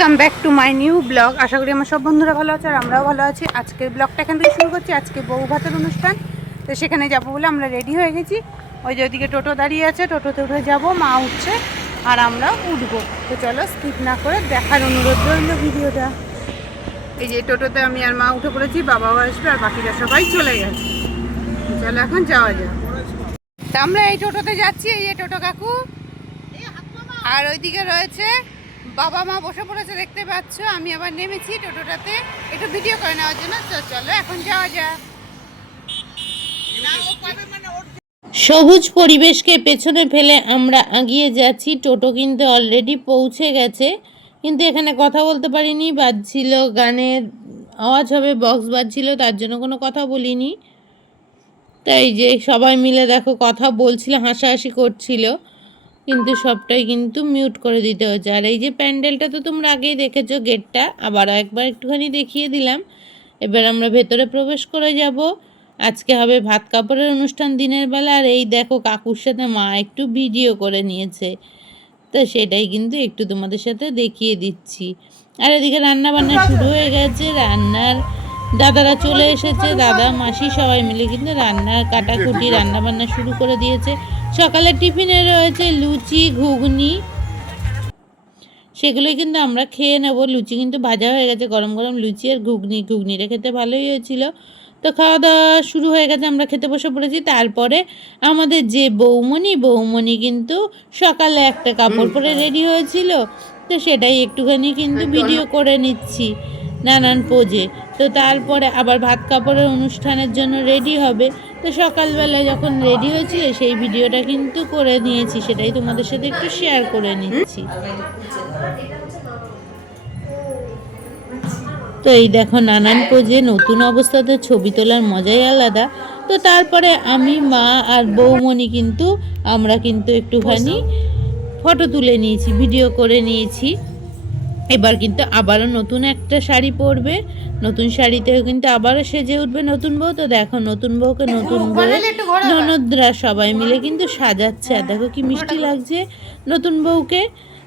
Come back to my new blog আশা করি আমার সব বন্ধুরা ভালো আছে আর আমরাও ভালো আছি। আজকের ব্লগটা এখান থেকে শুরু করছি। আজকে বউ ভাতের অনুষ্ঠান। তো সেখানে যাব বলে আমরা রেডি হয়ে গেছি। ওই যে ওইদিকে টোটো দাঁড়িয়ে আছে, টোটোতে উঠে যাব, মা উঠছে আর আমরা উঠবো। তো চলো স্কিপ না করে দেখার অনুরোধ রইল ভিডিওটা। এই যে টোটোতে আমি আর মা উঠে পড়েছি, বাবাও আসবে আর বাকিরা সবাই চলে গেছে। চলো এখন যাওয়া যাক। আমরা এই টোটোতে যাচ্ছি, এই যে টোটো কাকু। আর ওইদিকে রয়েছে বাবা মা বসে পড়েছে দেখতে পাচ্ছ, আমি আবার নেমেছি টোটোটাতে। একটু ভিডিও করে নেওয়ার জন্য। চলো, এখন যাওয়া যাক। সবুজ পরিবেশকে পেছনে ফেলে আমরা এগিয়ে যাচ্ছি। টোটো কিন্তু অলরেডি পৌঁছে গেছে। কিন্তু এখানে কথা বলতে পারিনি, বাজছিল গানের আওয়াজ হবে বক্স বাজছিল, তার জন্য কোনো কথা বলিনি। তাই যে সবাই মিলে দেখো কথা বলছিল, হাসাহাসি করছিল। কিন্তু সবটাই কিন্তু মিউট করে দিতে হচ্ছে। আর এই যে প্যান্ডেলটা তো তোমরা আগেই দেখেছ গেটটা আবার একবার একটুখানি দেখিয়ে দিলাম। এবার আমরা ভেতরে প্রবেশ করে যাব। আজকে হবে ভাত কাপড়ের অনুষ্ঠান দিনের বেলা আর এই দেখো কাকুর সাথে মা একটু ভিডিও করে নিয়েছে। তো সেটাই কিন্তু একটু তোমাদের সাথে দেখিয়ে দিচ্ছি। আর এদিকে রান্না বান্না শুরু হয়ে গেছে রান্নার দাদারা চলে এসেছে দাদা মাসি সবাই মিলে কিন্তু রান্নার কাটাকুটি রান্না বান্না শুরু করে দিয়েছে। সকালে টিফিনে রয়েছে লুচি ঘুগনি। সেগুলোই কিন্তু আমরা খেয়ে নেব। লুচি কিন্তু ভাজা হয়ে গেছে গরম গরম লুচি আর ঘুগনি। ঘুগনিটা খেতে ভালোই হয়েছিল। তো খাওয়া দাওয়া শুরু হয়ে গেছে আমরা খেতে বসে পড়েছি। তারপরে আমাদের যে বৌমণি বৌমণি কিন্তু সকালে একটা কাপড় পরে রেডি হয়েছিল। তো সেটাই একটুখানি কিন্তু ভিডিও করে নিচ্ছি নানান পোজে। তো তারপরে আবার ভাত কাপড়ের অনুষ্ঠানের জন্য রেডি হবে। তো সকালবেলায় যখন রেডি হয়েছিল সেই ভিডিওটা কিন্তু করে নিয়েছি সেটাই তোমাদের সাথে একটু শেয়ার করে নিচ্ছি। তো এই দেখো নানান পোজে নতুন অবস্থাতে ছবি তোলার মজাই আলাদা। তো তারপরে আমি মা আর বৌমণি কিন্তু আমরা কিন্তু একটুখানি ফটো তুলে নিয়েছি ভিডিও করে নিয়েছি। এবার কিন্তু আবারও নতুন একটা শাড়ি পরবে। নতুন শাড়িতেও কিন্তু আবারও সেজে উঠবে নতুন বউ। তো দেখো নতুন বউকে নতুন বউ ননদরা সবাই মিলে কিন্তু সাজাচ্ছে। আর দেখো কি মিষ্টি লাগছে নতুন বউকে।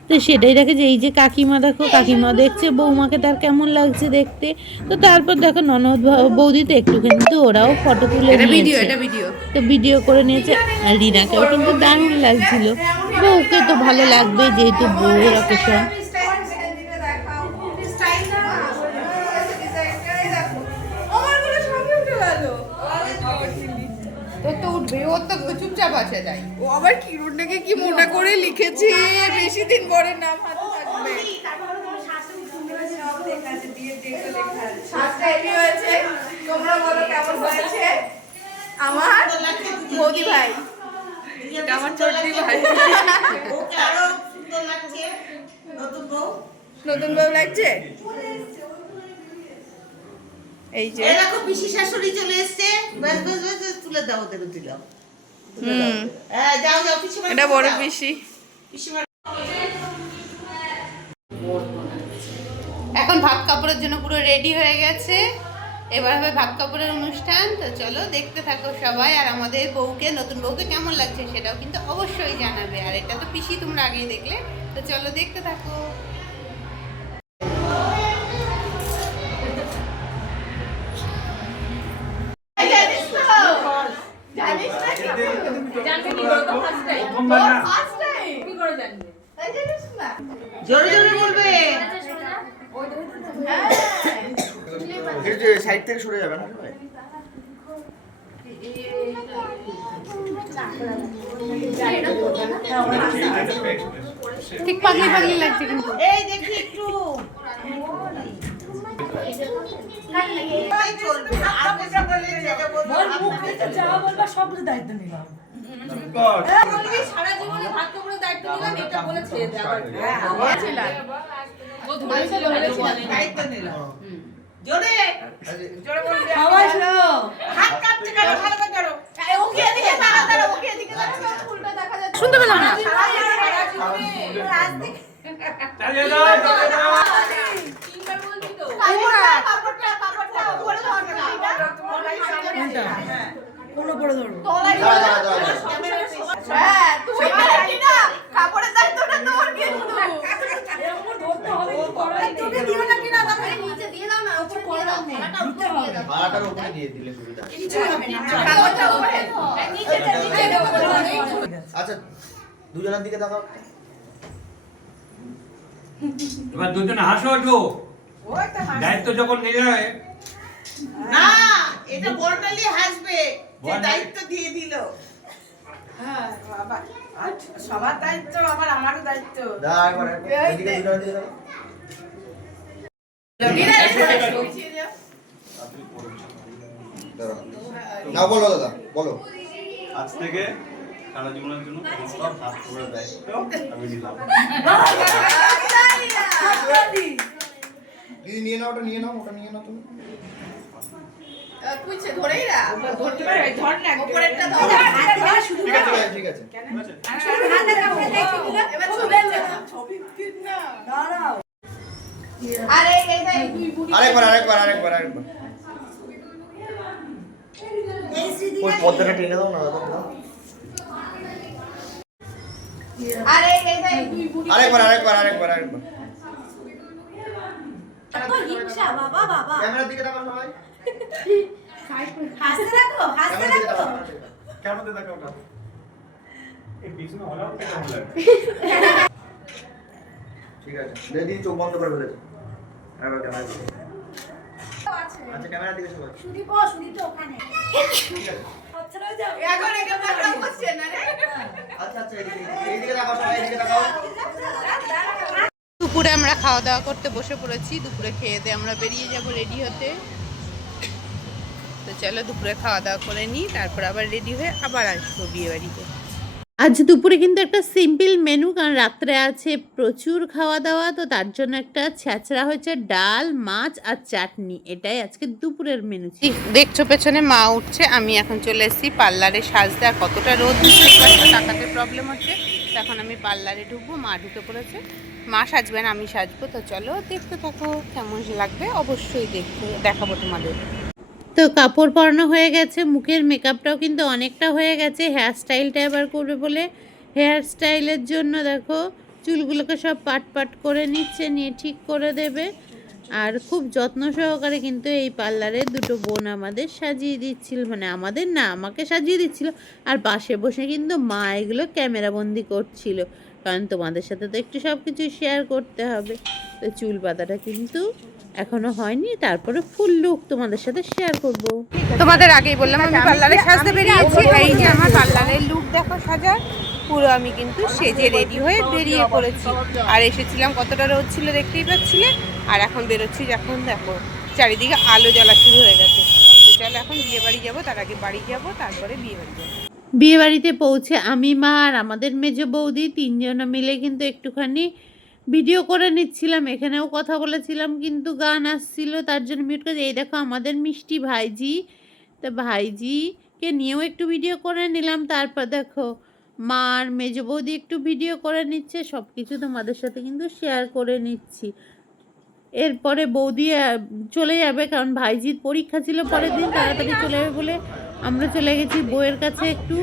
তো সেটাই দেখে যে এই যে কাকিমা দেখো কাকিমা দেখছে বৌমাকে তার কেমন লাগছে দেখতে। তো তারপর দেখো ননদ বৌদি তো একটু কিন্তু ওরাও ফটো তুলে ভিডিও নিয়েছে। ভিডিও তো ভিডিও করে নিয়েছে। আর রিনাকেও কিন্তু দারুণ লাগছিল। বউকে তো ভালো লাগবে যেহেতু বউয়ের অকেশন ওর তো চুপচাপ আছে তাই। ও আবার কিরণটাকে কি মনে করে লিখেছে? বেশি দিন পরে নাম হাতে থাকবে। হয়েছে? তোমরা বলো কেমন হয়েছে? আমার মোদি ভাই। আমার চটনি ভাই। নতুন বউ। লাগছে? এই যে। এই দেখো পিসি শাশুড়ি চলে এসছে। ব্যাস ব্যাস ব্যাস তুলে দাও ওদের দিলাম তুলে দাও। এটা বড় পিসি। এখন ভাত কাপড়ের জন্য পুরো রেডি হয়ে গেছে। এবার হবে ভাত কাপড়ের অনুষ্ঠান। তো চলো দেখতে থাকো সবাই। আর আমাদের বউকে, নতুন বউকে কেমন লাগছে সেটাও কিন্তু অবশ্যই জানাবে। আর এটা তো পিসি তোমরা আগেই দেখলে। তো চলো দেখতে থাকো জোরে জোরে বলবে এই যে সাইড থেকে সরে যাবে না সবাই? ঠিক পাগলি পাগলি লাগছে কিন্তু। এই দেখি একটু। দায়িত্ব নিলাম। এটা বলে ছেড়ে দেওয়া দায়িত্ব নিলাম জোরে হাত কাটতে কাটো ভালো করে ধরো। ওকে এদিকে তাড়া তাড়া ওকে এদিকে তাড়া উল্টা দেখা যাচ্ছে। শুনতে পেলাম না। সারা জীবনে আজ থেকে তিনবার বলছি তো। কাপড়টা কাপড়টা উপরে ধরবে? না হ্যাঁ দাও, দাও, দাও। হ্যাঁ তুমি পারবি না কাপড়ের দায়িত্বটা তোর কিন্তু ভাড়াটার উপরে দিয়ে দিলে সুবিধা আচ্ছা দুজনের দিকে তাকাও। এবার দুজনে হাসো একটু দায়িত্ব যখন নিলে না এটা বড়টালি হাসবে যে দায়িত্ব দিয়ে দিল। সবার দায়িত্ব আবার আমারও দায়িত্ব। দা একবার এদিকে দুজনের দিকে তাকাও। দাঁড়াও। না বলো দাদা বলো আজ থেকে সারা জীবনের জন্য তোমার হাত করে দায়িত্ব আমি নিলাম দিদি নিয়ে নাও ওটা নিয়ে নাও ওটা নিয়ে নাও তুমি কুইছে ধরেই না ধরতে ওই পর্দাটা টেনে দাও না আরেকবার আরেকবার আরেকবার আরেকবার বাবা বাবা ক্যামেরার দিকে তাকাও সবাই হাসতে রাখো হাসতে ক্যামেরার দিকে তাকাও কেমন লাগে ঠিক আছে দিদি চোখ বন্ধ করে ফেলেছে আরেকবার ক্যামেরা দিকে আচ্ছা ক্যামেরার দিকে সবাই। সুদীপ ও সুদীপ তো ওখানে। ঠিক আছে বাচ্চারাও এখন এটা প্রোগ্রাম করছে না রে। আচ্ছা আচ্ছা এইদিকে এইদিকে তাকাও সবাই এইদিকে তাকাও। দুপুরে আমরা খাওয়া দাওয়া করতে বসে পড়েছি দুপুরে খেয়ে দিয়ে আমরা বেরিয়ে যাব রেডি হতে। তো চলো দুপুরে খাওয়া দাওয়া করে নিই তারপর আবার রেডি হয়ে আবার আসব বিয়ে বাড়িতে। আজ দুপুরে কিন্তু একটা সিম্পল মেনু, কারণ রাত্রে আছে প্রচুর খাওয়া দাওয়া তো তার জন্য একটা ছ্যাঁচড়া হয়েছে ডাল, মাছ আর চাটনি। এটাই আজকে দুপুরের মেনু দেখছ পেছনে মা উঠছে, আমি এখন চলে এসেছি পার্লারে সাজতে। আর কতটা রোদ টাকাতে প্রবলেম হচ্ছে। এখন আমি পার্লারে ঢুকবো, মা ঢুকে পড়েছে। মা সাজবে না, আমি সাজবো। তো চলো দেখতে থাকো, কেমন লাগবে? অবশ্যই দেখতে, দেখাবো তোমাদের। তো কাপড় পরানো হয়ে গেছে, মুখের মেকআপটাও কিন্তু অনেকটা হয়ে গেছে হেয়ার স্টাইলটা এবার করবে বলে হেয়ার স্টাইলের জন্য দেখো, চুলগুলোকে সব পাট পাট করে নিচ্ছে, নিয়ে ঠিক করে দেবে। আর খুব যত্ন সহকারে কিন্তু এই পার্লারে দুটো বোন আমাদের সাজিয়ে দিচ্ছিল মানে আমাদের না, আমাকে সাজিয়ে দিচ্ছিল। আর পাশে বসে কিন্তু মা এগুলো ক্যামেরাবন্দি করছিল, কারণ তোমাদের সাথে তো একটু সব কিছু শেয়ার করতে হবে। তো চুল পাতাটা কিন্তু এখনও হয়নি তারপরে ফুল লুক তোমাদের সাথে শেয়ার করব। তোমাদের আগেই বললাম আমি পার্লারে সাজতে বেরিয়েছি এই যে আমার পার্লারের লুক দেখো সাজা পুরো আমি কিন্তু সেজে রেডি হয়ে বেরিয়ে পড়েছি। আর এসেছিলাম কতটা রোদ ছিল দেখতেই পাচ্ছিলে আর এখন বেরোচ্ছি যখন দেখো চারিদিকে আলো জ্বলা শুরু হয়ে গেছে। তো চলো এখন বিয়ে বাড়ি যাব তার আগে বাড়ি যাব তারপরে বিয়ে বাড়ি যাব। বিয়ে বাড়িতে পৌঁছে আমি মা আর আমাদের মেজ বৌদি তিনজনে মিলে কিন্তু একটুখানি ভিডিও করে নিচ্ছিলাম, এখানেও কথা বলেছিলাম, কিন্তু গান আসছিল, তার জন্য মিউট করে এই দেখো আমাদের মিষ্টি ভাইজি, তা ভাইজিকে নিয়েও একটু ভিডিও করে নিলাম, তারপর দেখো মার মেজ বৌদি একটু ভিডিও করে নিচ্ছে সব কিছু তোমাদের সাথে কিন্তু শেয়ার করে নিচ্ছি। এরপরে বৌদি চলে যাবে, কারণ ভাইজির পরীক্ষা ছিল পরের দিন, তাড়াতাড়ি চলে যাবে বলে আমরা চলে গেছি বইয়ের কাছে একটু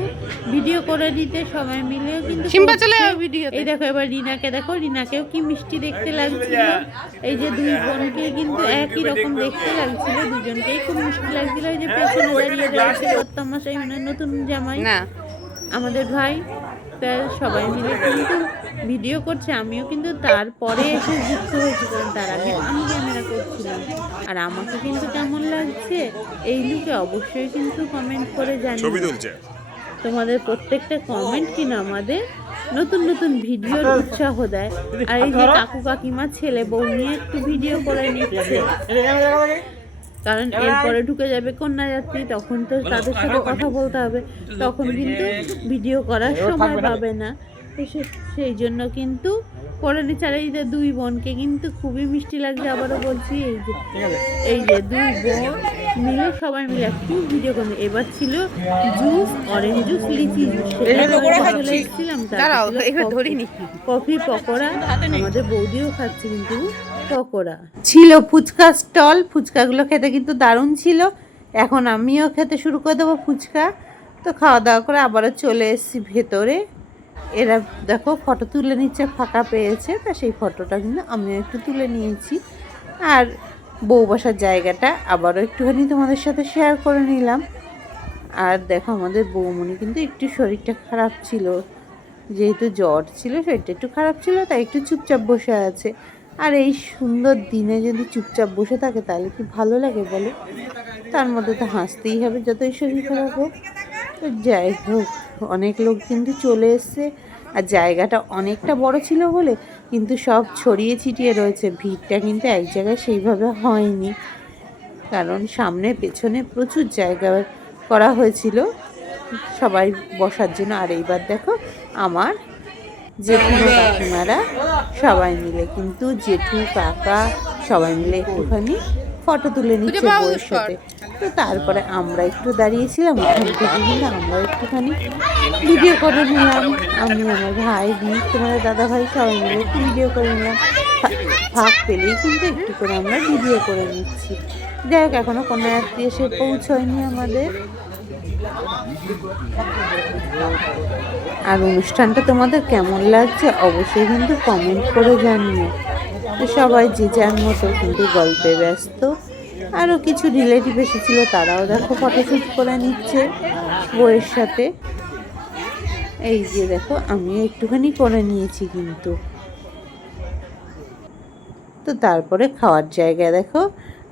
ভিডিও করে নিতে সবাই মিলেও কিন্তু সিম্বা চলে ভিডিওতে। এই দেখো এবার রিনাকে দেখো রিনাকেও কি মিষ্টি দেখতে লাগছিল। এই যে দুই বোনকে কিন্তু একই রকম দেখতে লাগছিল দুজনকেই খুব মিষ্টি লাগছিল। এই যে পেছনে দাঁড়িয়ে রয়েছে তমাশাই মানে নতুন জামাই না। আমাদের ভাই সবাই মিলে কিন্তু ভিডিও করছে। আমিও কিন্তু তারপরে এসে যুক্ত হয়েছি কারণ তার আগে আমি ক্যামেরা আর আমাকে কিন্তু কেমন লাগছে এই লুকে অবশ্যই কিন্তু কমেন্ট করে জানি ছবি তুলছে। তোমাদের প্রত্যেকটা কমেন্ট কিনা আমাদের নতুন নতুন ভিডিওর উৎসাহ দেয়। আর এই যে কাকু কাকিমা ছেলে বউ নিয়ে একটু ভিডিও করে নিচ্ছে। কারণ এরপরে ঢুকে যাবে কন্যাযাত্রী তখন তো তাদের সাথে কথা বলতে হবে। তখন কিন্তু ভিডিও করার সময় পাবে না। তো সে- সেই জন্য কিন্তু করে নিচ্ছে আর এই যে দুই বোনকে কিন্তু খুবই মিষ্টি লাগছে আবারও বলছি এই যে এই যে দুই বোন মিলে সবাই মিলে একটু ভিডিও করে এবার ছিল juice orange juice litchi juice চলে এসেছিলাম কফি পকোড়া। আমাদের বৌদিও খাচ্ছে কিন্তু পকোড়া। ছিল ফুচকা স্টল ফুচকাগুলো খেতে কিন্তু দারুণ ছিল। এখন আমিও খেতে শুরু করে দেবো ফুচকা। তো খাওয়া দাওয়া করে আবারও চলে এসেছি ভেতরে। এরা দেখো ফটো তুলে নিচ্ছে, ফাঁকা পেয়েছে, তা সেই ফটোটা কিন্তু আমিও একটু তুলে নিয়েছি। আর বউ বসার জায়গাটা আবারও একটুখানি তোমাদের সাথে শেয়ার করে নিলাম। আর দেখো আমাদের বৌমনি কিন্তু একটু শরীরটা খারাপ ছিল। যেহেতু জ্বর ছিল, শরীরটা একটু খারাপ ছিল, তাই একটু চুপচাপ বসে আছে। আর এই সুন্দর দিনে যদি চুপচাপ বসে থাকে, তাহলে কি ভালো লাগে বলো? তার মধ্যে তো হাসতেই হবে, যতই শরীর খারাপ হোক। তো যাই হোক অনেক লোক কিন্তু চলে এসছে। আর জায়গাটা অনেকটা বড় ছিল বলে কিন্তু সব ছড়িয়ে ছিটিয়ে রয়েছে। ভিড়টা কিন্তু এক জায়গায় সেইভাবে হয়নি। কারণ সামনে পেছনে প্রচুর জায়গা করা হয়েছিল। সবাই বসার জন্য। আর এইবার দেখো আমার জেঠু কাকিমারা সবাই মিলে কিন্তু জেঠু কাকা সবাই মিলে একটুখানি ফটো তুলে নিচ্ছে বউয়ের সাথে। তো তারপরে আমরা একটু দাঁড়িয়েছিলাম ওখান থেকে কিন্তু আমরা একটুখানি ভিডিও করে নিলাম। আমি আমার ভাই দিই তোমাদের দাদা ভাই সবাই মিলে একটু ভিডিও করে নিলাম। ফাঁক পেলেই কিন্তু একটু করে আমরা ভিডিও করে নিচ্ছি। যাই হোক এখনও কোনো যাত্রী এসে পৌঁছয়নি আমাদের। আর অনুষ্ঠানটা তোমাদের কেমন লাগছে অবশ্যই কিন্তু কমেন্ট করে জানিও। সবাই যে যার মতো কিন্তু গল্পে ব্যস্ত। আরও কিছু রিলেটিভ এসেছিল, তারাও দেখো ফটোশ্যুট করে নিচ্ছে বইয়ের সাথে। এই যে দেখো, আমিও একটুখানি করে নিয়েছি কিন্তু। তো তারপরে খাওয়ার জায়গায় দেখো,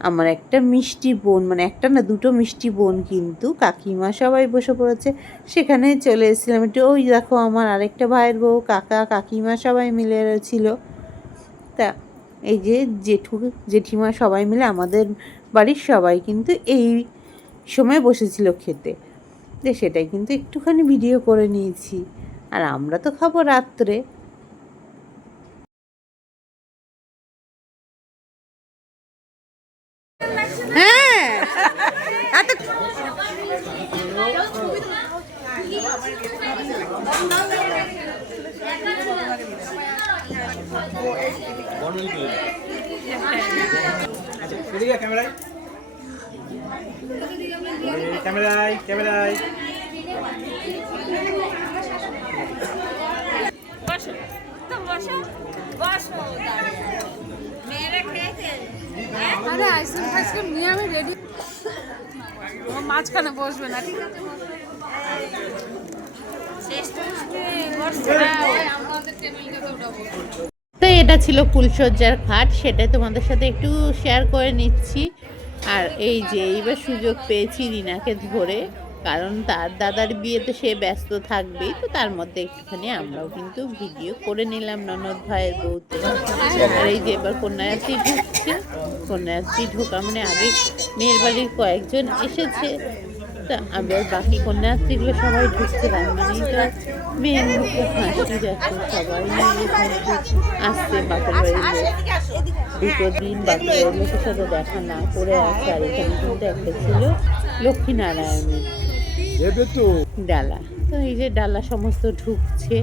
আমার একটা মিষ্টি বোন মানে একটা না দুটো মিষ্টি বোন কিন্তু কাকিমা সবাই বসে পড়েছে। সেখানে চলে এসেছিলাম একটু, ওই দেখো আমার আরেকটা ভাইয়ের বউ, কাকা, কাকিমা সবাই মিলে ছিল। তা এই যে জেঠু, জেঠিমা সবাই মিলে আমাদের বাড়ির সবাই কিন্তু এই সময় বসেছিল খেতে। যে সেটাই কিন্তু একটুখানি ভিডিও করে নিয়েছি। আর আমরা তো খাব রাত্রে। হ্যাঁ এদিকে আরে আইসক্রিম ফাইসক্রিম নিয়ে আমি রেডি মাঝখানে বসবে না ঠিক আছে তো এটা ছিল ফুলসজ্জার খাট, সেটা তোমাদের সাথে একটু শেয়ার করে নিচ্ছি। আর এই যে, এইবার সুযোগ পেয়েছি রিনাকে ধরে, কারণ তার দাদার বিয়েতে সে ব্যস্ত থাকবেই, তো তার মধ্যে একটুখানি আমরাও কিন্তু ভিডিও করে নিলাম ননদ ভাইয়ের বউতে। আর এই যে, এবার কন্যাশ্রী ঢুকছে। কন্যাশ্রী ঢোকা মানে আগে মেয়ের বাড়ির কয়েকজন এসেছে। তা আবার বাকি কন্যাযাত্রীগুলো সবাই ঢুকছে তার মানেই তো মেয়ের মুখে হাসি দেখো সবাই মিলে আসছে বাপের লোক দুটো দিন বাপের বাড়ির লোকের সাথে দেখা না করে আছে আর এখানে কিন্তু একটা ছিল লক্ষ্মীনারায়ণের ডালা। তো এই যে ডালা সমস্ত ঢুকছে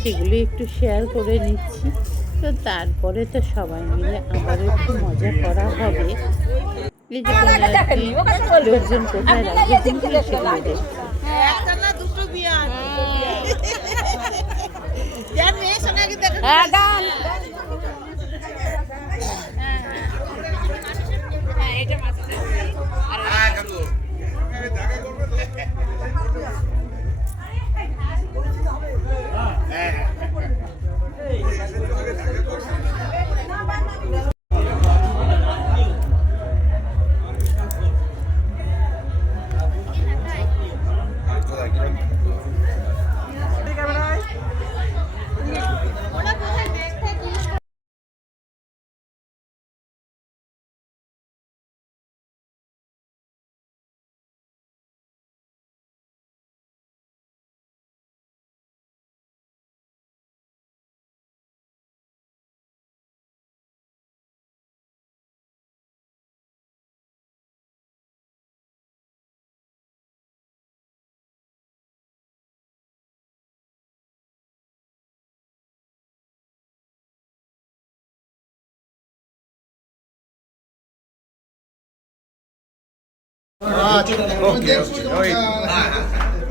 সেগুলি একটু শেয়ার করে নিচ্ছি। তো তারপরে তো সবাই মিলে আবার একটু মজা করা হবে। লোকজন কোথায় দুটো বিয়ে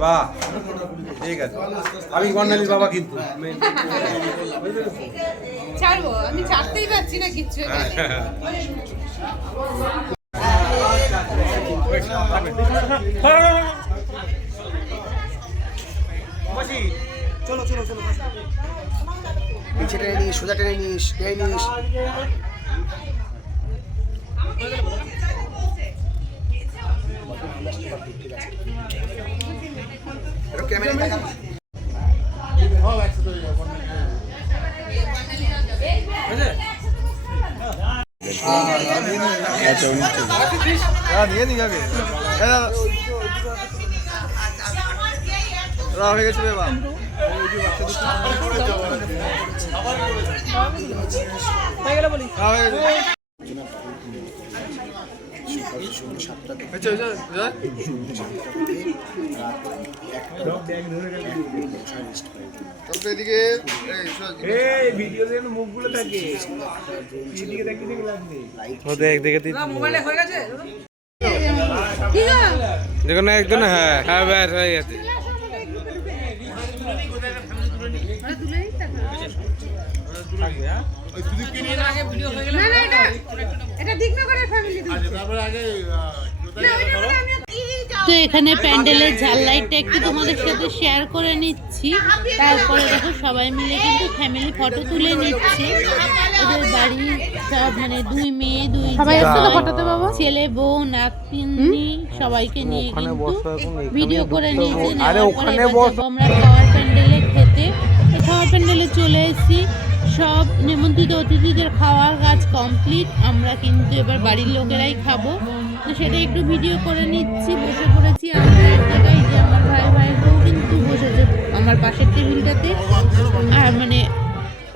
বাহ ঠিক আছে। আমি বর্ণালীর বাবা কিন্তু। ছাড়বো? আমি ছাড়তেই পারছি না কিচ্ছু চলো চলো চলো। পিছে টেনে নিস সোজা টেনে নিস টেনে নিস। ক্যামেরা দেখা নিয়ে নি আগে হয়ে গেছে বাবা এদিকে দেখুন একজন হ্যাঁ হ্যাঁ ব্যাস হয়ে গেছে। না না এটা এটা দিগ্নগরের ফ্যামিলি তো এখানে প্যান্ডেলের ঝাল লাইটটা একটু তোমাদের সাথে শেয়ার করে নিচ্ছি। তারপরে দেখো সবাই মিলে কিন্তু ফ্যামিলি ফটো তুলে নিচ্ছে। ওদের বাড়ি সব মানে দুই মেয়ে দুই ছেলে, বউ নাতনি সবাইকে নিয়ে কিন্তু ভিডিও করে নিয়েছে আমরা খাওয়ার প্যান্ডেলে খেতে। তো খাওয়ার প্যান্ডেলে চলে এসেছি। সব নিমন্ত্রিত অতিথিদের খাওয়ার কাজ কমপ্লিট আমরা কিন্তু এবার বাড়ির লোকেরাই খাব। তো সেটা একটু ভিডিও করে নিচ্ছি, বসে পড়েছি আমরা এক জায়গায় যে আমার ভাই বউ কিন্তু বসেছে আমার পাশের টেবিলটাতে।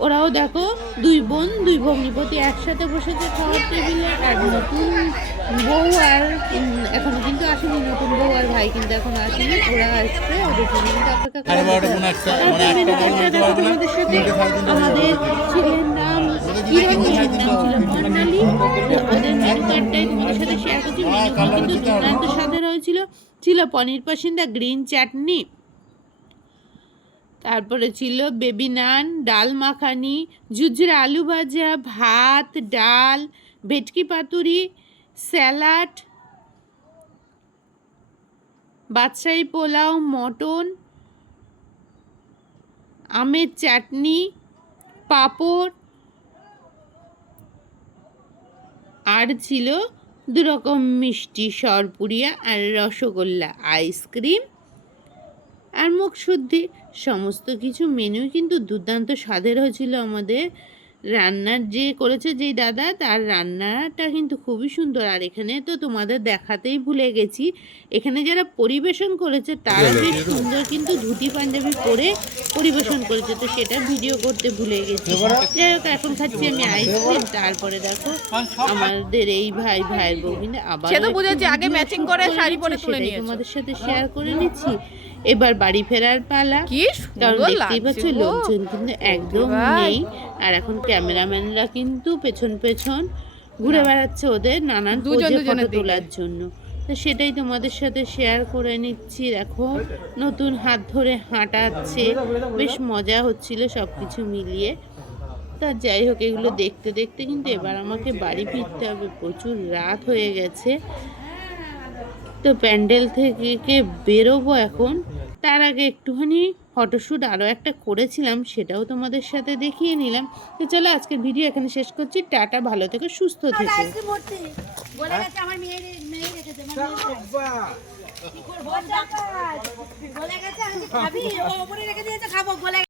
ওরাও দেখো দুই বোন দুই ভগ্নিপতি একসাথে বসেছে খাওয়ার টেবিলে আর নতুন বউ আর এখনও কিন্তু আসেনি নতুন বউ আর ভাই কিন্তু এখনও আসেনি। ওরা আসছে ওদের জন্য কিন্তু অপেক্ষা করা দেখো তোমাদের সাথে। আমাদের ছেলের নাম কিরণ মেয়ের নাম ছিল বর্ণালী তো ওদের মেনু কার্ডটাই তোমাদের সাথে শেয়ার করছি মেনুগুলো কিন্তু দুর্দান্ত স্বাদের হয়েছিল ছিল পনির পাসিন্দা গ্রিন চাটনি তারপরে ছিল বেবি নান, ডাল মাখানি ঝুঝরা আলু ভাজা, ভাত, ডাল, ভেটকি পাতুরি, স্যালাড, বাদশাহী পোলাও, মটন, আমের চাটনি, পাঁপড়, আর ছিল দু রকম মিষ্টি সরপুরিয়া আর রসগোল্লা, আইসক্রিম আর মুখ শুদ্ধি সমস্ত কিছু মেনুই কিন্তু দুর্দান্ত স্বাদের হয়েছিল আমাদের। রান্নার যে করেছে যেই দাদা তার রান্নাটা কিন্তু খুবই সুন্দর। আর এখানে তো তোমাদের দেখাতেই ভুলে গেছি এখানে যারা পরিবেশন করেছে তারা বেশ সুন্দর কিন্তু ধুতি পাঞ্জাবি পরে পরিবেশন করেছে তো সেটা ভিডিও করতে ভুলে গেছি। যাই হোক এখন খাচ্ছি আমি আইসক্রিম তারপরে দেখো আমাদের এই ভাই ভাইয়ের বউ কিন্তু আবার সে তো বুঝেছি, আগে matching করে শাড়ি পরে তুলে তোমাদের সাথে শেয়ার করে নিচ্ছি। এবার বাড়ি ফেরার পালা। কি কারণ দেখতেই পাচ্ছ লোকজন কিন্তু একদম নেই। আর এখন ক্যামেরাম্যানরা কিন্তু পেছন পেছন ঘুরে বেড়াচ্ছে ওদের নানান ফটো তোলার জন্য। তো সেটাই তোমাদের সাথে শেয়ার করে নিচ্ছি। দেখো নতুন হাত ধরে হাঁটাচ্ছে। বেশ মজা হচ্ছিল সব কিছু মিলিয়ে। তা যাই হোক এগুলো দেখতে দেখতে কিন্তু এবার আমাকে বাড়ি ফিরতে হবে। প্রচুর রাত হয়ে গেছে। তো প্যান্ডেল থেকে বেরোবো এখন। তার আগে একটুখানি ফটোশ্যুট আরও একটা করেছিলাম সেটাও তোমাদের সাথে দেখিয়ে নিলাম। তো চলো আজকের ভিডিও এখানে শেষ করছি। টাটা ভালো থেকে সুস্থ থেকে। বলে গেছে আমি খাবি? ও রেখে দিয়েছে খাব। বলে গেছে